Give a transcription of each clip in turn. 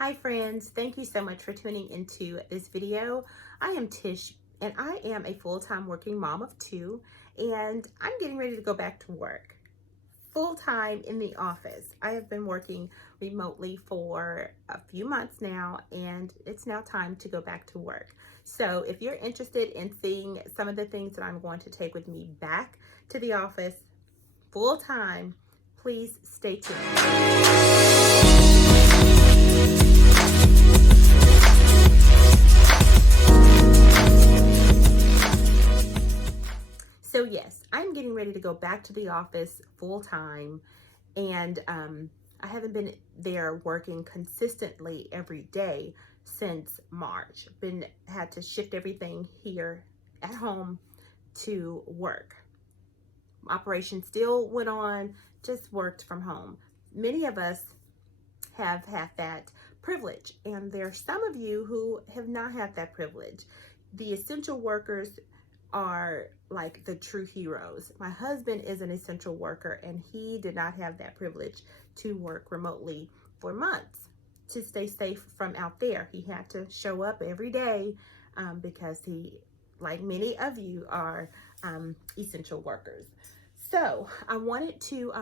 Hi friends, thank you so much for tuning into this video. I am Tish and I am a full-time working mom of two, and I'm getting ready to go back to work full-time in the office. I have been working remotely for a few months now, and it's now time to go back to work. So if you're interested in seeing some of the things that I'm going to take with me back to the office full-time, please stay tuned. So yes, I'm getting ready to go back to the office full time, and I haven't been there working consistently every day since March. Had to shift everything here at home to work. Operation still went on, just worked from home. Many of us have had that privilege, and there's some of you who have not had that privilege. The essential workers are like the true heroes. My husband is an essential worker, and he did not have that privilege to work remotely for months to stay safe from out there. He had to show up every day because he, like many of you, are essential workers. So I wanted to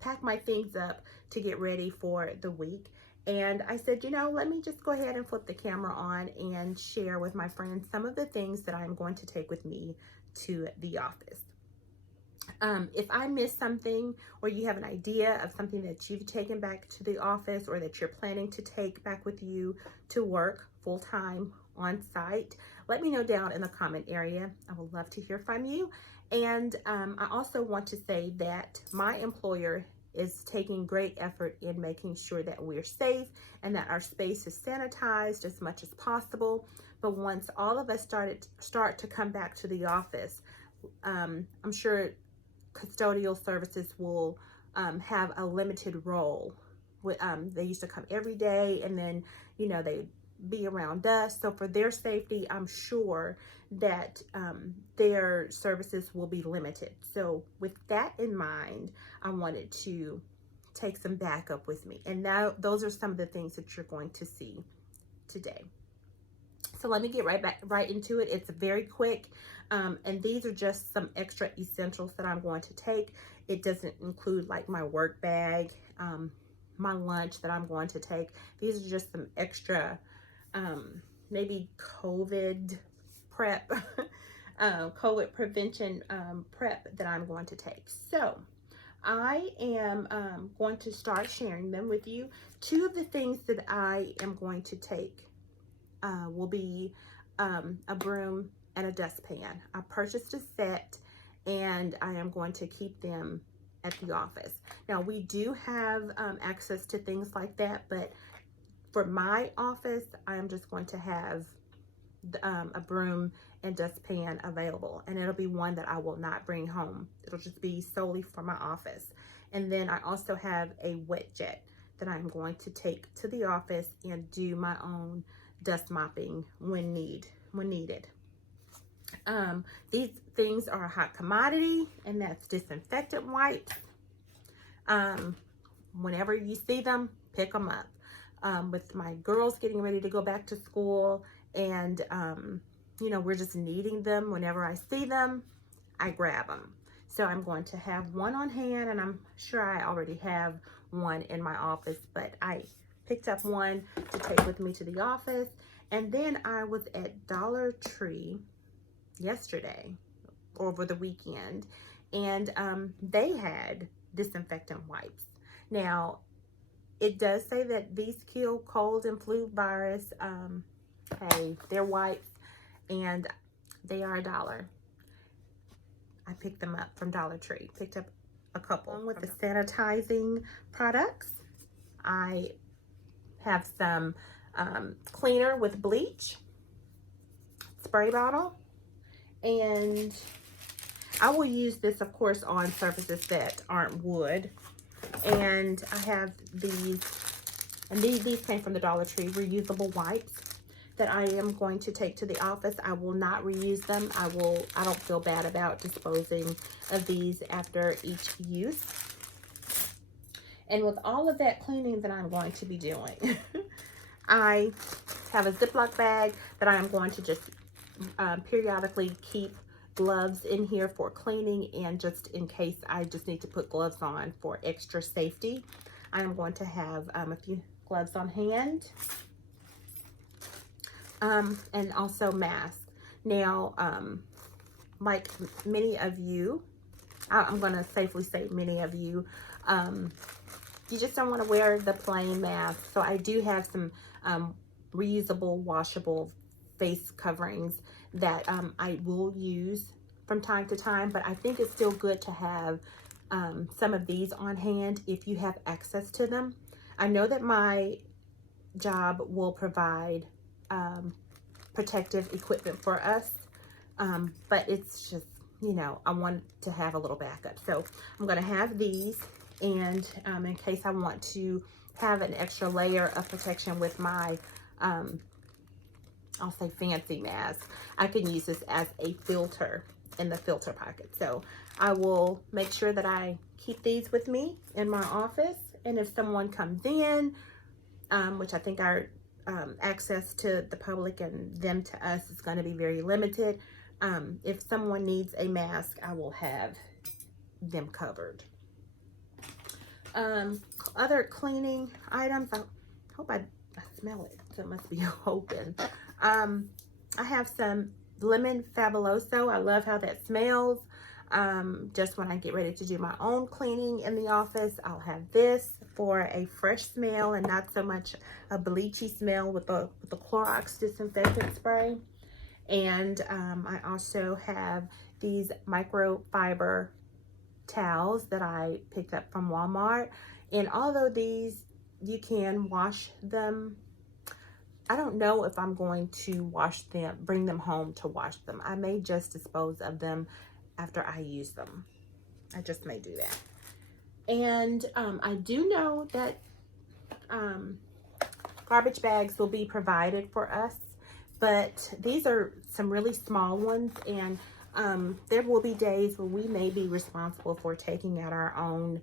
pack my things up to get ready for the week. And I said, let me just go ahead and flip the camera on and share with my friends some of the things that I'm going to take with me to the office. If I miss something, or you have an idea of something that you've taken back to the office or that you're planning to take back with you to work full-time on site, let me know down in the comment area. I would love to hear from you. And I also want to say that my employer is taking great effort in making sure that we're safe and that our space is sanitized as much as possible. But once all of us start to come back to the office, I'm sure custodial services will have a limited role. They used to come every day, and then they be around us. So for their safety, I'm sure that their services will be limited. So with that in mind, I wanted to take some backup with me. And now those are some of the things that you're going to see today. So let me get right into it. It's very quick. And these are just some extra essentials that I'm going to take. It doesn't include like my work bag, my lunch that I'm going to take. These are just some extra maybe COVID prep, COVID prevention prep that I'm going to take. So I am going to start sharing them with you. Two of the things that I am going to take will be a broom and a dustpan. I purchased a set, and I am going to keep them at the office. Now we do have access to things like that, but for my office, I am just going to have a broom and dustpan available, and it'll be one that I will not bring home. It'll just be solely for my office. And then I also have a wet jet that I'm going to take to the office and do my own dust mopping when needed. These things are a hot commodity, and that's disinfectant wipes. Whenever you see them, pick them up. With my girls getting ready to go back to school, and we're just needing them. Whenever I see them, I grab them. So I'm going to have one on hand, and I'm sure I already have one in my office, but I picked up one to take with me to the office. And then I was at Dollar Tree yesterday, over the weekend, and they had disinfectant wipes. Now, it does say that these kill cold and flu virus. Hey, they're wipes, and they are $1. I picked them up from Dollar Tree. Picked up a couple. Along with the sanitizing products, I have some cleaner with bleach, spray bottle, and I will use this, of course, on surfaces that aren't wood. And I have these, and these came from the Dollar Tree, reusable wipes that I am going to take to the office. I will not reuse them. I don't feel bad about disposing of these after each use. And with all of that cleaning that I'm going to be doing, I have a Ziploc bag that I am going to just periodically keep gloves in here for cleaning, and just in case I just need to put gloves on for extra safety. I am going to have a few gloves on hand, and also masks. Now, like many of you, I'm going to safely say many of you, you just don't want to wear the plain mask. So I do have some reusable, washable face coverings that I will use from time to time, but I think it's still good to have some of these on hand if you have access to them. I know that my job will provide protective equipment for us, but it's just, you know, I want to have a little backup. So I'm going to have these, and in case I want to have an extra layer of protection with my I'll say fancy mask, I can use this as a filter in the filter pocket. So I will make sure that I keep these with me in my office, and if someone comes in, which I think our access to the public and them to us is going to be very limited, if someone needs a mask, I will have them covered. Other cleaning items, I hope I smell it, so it must be open. I have some lemon fabuloso. I love how that smells. Just when I get ready to do my own cleaning in the office, I'll have this for a fresh smell and not so much a bleachy smell with the Clorox disinfectant spray. And I also have these microfiber towels that I picked up from Walmart. And although these, you can wash them, I don't know if I'm going to wash them, bring them home to wash them. I may just dispose of them after I use them. I just may do that. And I do know that garbage bags will be provided for us, but these are some really small ones, and there will be days where we may be responsible for taking out our own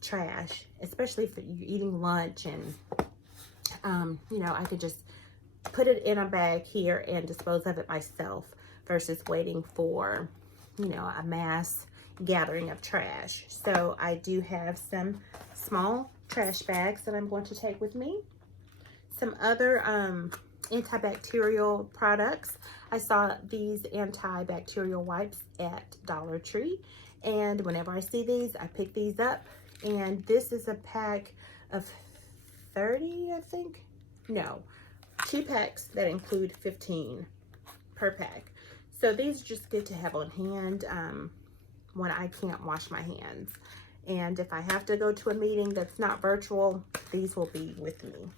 trash, especially if you're eating lunch, and you know, I could just put it in a bag here and dispose of it myself versus waiting for, you know, a mass gathering of trash. So I do have some small trash bags that I'm going to take with me. Some other antibacterial products. I saw these antibacterial wipes at Dollar Tree, and whenever I see these, I pick these up. And this is a pack of 30, I think. No, 2 packs that include 15 per pack. So these are just good to have on hand when I can't wash my hands. And if I have to go to a meeting that's not virtual, these will be with me.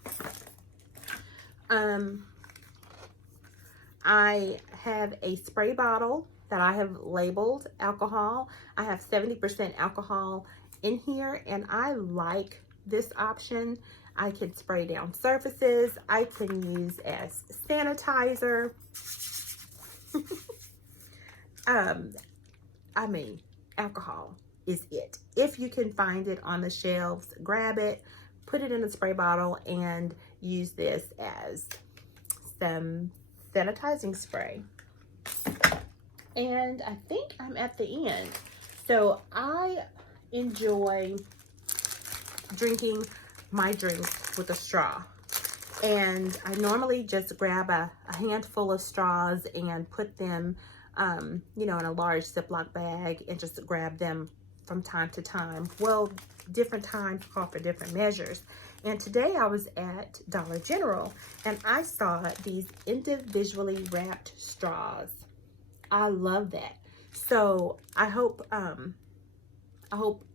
I have a spray bottle that I have labeled alcohol. I have 70% alcohol in here, and I like this option. I can spray down surfaces. I can use as sanitizer. I mean, alcohol is it. If you can find it on the shelves, grab it, put it in a spray bottle, and use this as some sanitizing spray. And I think I'm at the end. So I enjoy drinking my drinks with a straw. And I normally just grab a handful of straws and put them, you know, in a large Ziploc bag, and just grab them from time to time. Well, different times call for different measures. And today I was at Dollar General, and I saw these individually wrapped straws. I love that. So I hope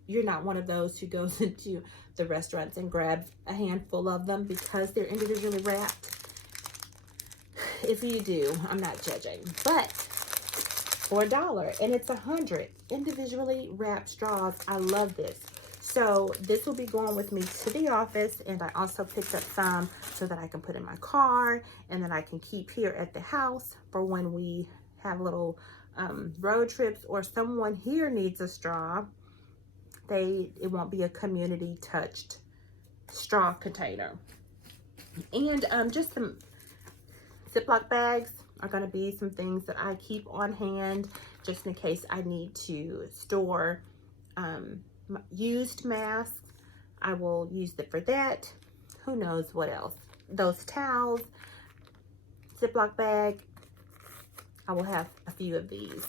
you're not one of those who goes into the restaurants and grabs a handful of them because they're individually wrapped. If you do, I'm not judging. But for $1, and it's 100 individually wrapped straws. I love this. So this will be going with me to the office, and I also picked up some so that I can put in my car, and then I can keep here at the house for when we have little road trips, or someone here needs a straw. It won't be a community touched straw container. And just some Ziploc bags are going to be some things that I keep on hand just in case I need to store used masks. I will use it for that. Who knows what else? Those towels, Ziploc bag. I will have a few of these.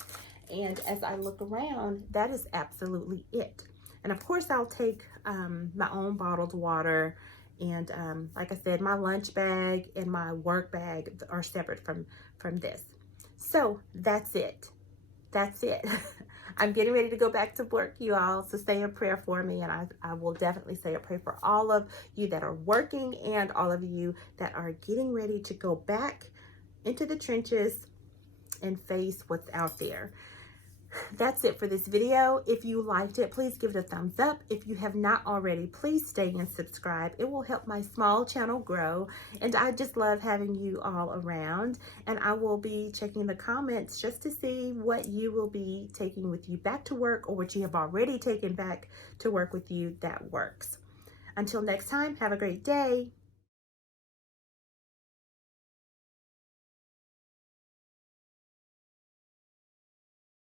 And as I look around, that is absolutely it. And of course, I'll take my own bottled water. And like I said, my lunch bag and my work bag are separate from this. So that's it. That's it. I'm getting ready to go back to work, you all. So say a prayer for me, and I will definitely say a prayer for all of you that are working and all of you that are getting ready to go back into the trenches and face what's out there. That's it for this video. If you liked it, please give it a thumbs up. If you have not already, please stay and subscribe. It will help my small channel grow. And I just love having you all around. And I will be checking the comments just to see what you will be taking with you back to work, or what you have already taken back to work with you that works. Until next time, have a great day.